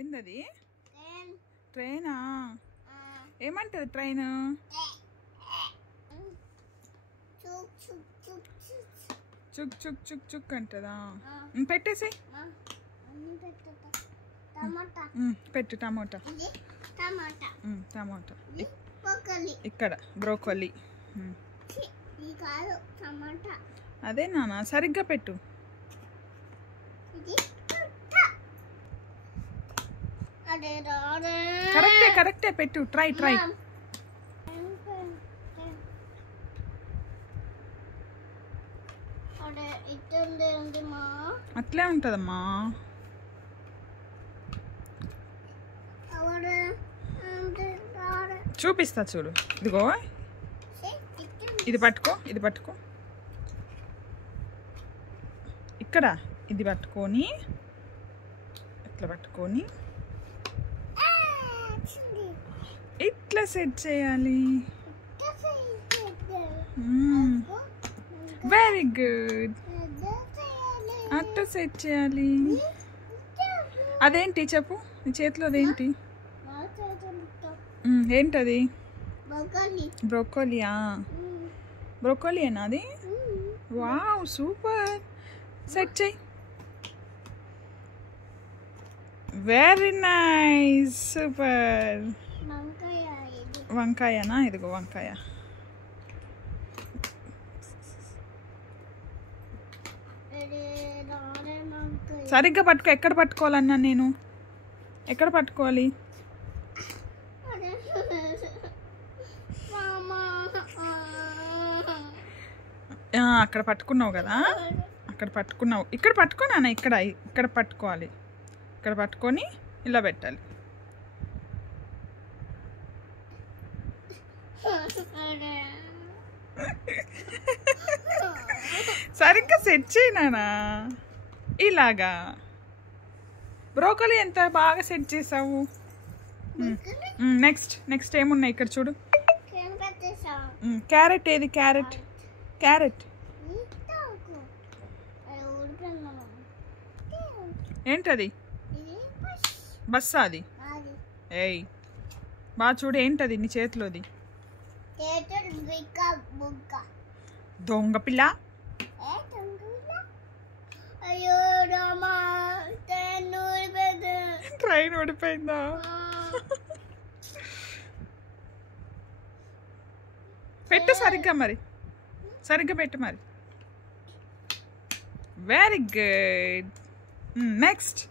ఏందది? ట్రైనా? ఏమంటది ట్రైన్? చుక్ చుక్ చుక్ చుక్ అంటదా? పెట్టేసి పెట్టు. టమాటా టమాటా ఇక్కడ బ్రోకోలీ. అదే నాన్న, సరిగ్గా పెట్టు. కరెక్టే కరెక్టే పెట్టు. ట్రై అట్లే ఉంటదమ్మా. చూపిస్తా చూడు. ఇదిగో ఇది పట్టుకో, ఇది పట్టుకో. ఇక్కడ ఇది పట్టుకొని ఇట్లా పట్టుకొని ఇట్లా సెట్ చేయాలి. Very good. అట్లా సెట్ చేయాలి. అదేంటి చెప్పు, నీ చేతిలో అదేంటి? ఏంటది? బ్రోకోలియా? బ్రోకోలియేనా అది? Wow super. సెట్ చేయి. Very nice, super. వంకాయనా? ఇదిగో వంకాయ. సరిగ్గా పట్టుకో. ఎక్కడ పట్టుకోవాలన్నా నేను? ఎక్కడ పట్టుకోవాలి? అక్కడ పట్టుకున్నావు కదా, అక్కడ పట్టుకున్నావు. ఇక్కడ పట్టుకున్నాను. ఇక్కడ పట్టుకోవాలి. ఇక్కడ పట్టుకొని ఇలా పెట్టాలి. సరిగ్గా సెట్ చేయనా? ఇలాగా బ్రోకలీ ఎంత బాగా సెట్ చేసావు. నెక్స్ట్ ఏమున్నాయి ఇక్కడ చూడు. క్యారెట్ ఏది? క్యారెట్ ఏంటది? బస్సా అది? ఏయ్ బాగా చూడు. ఏంటది నీ చేతిలోది? దొంగ పిల్ల. ట్రైన్ ఓడిపోయిందా? పెట్టు సరిగ్గా, మరి సరిగ్గా పెట్టు మరి. Very good. నెక్స్ట్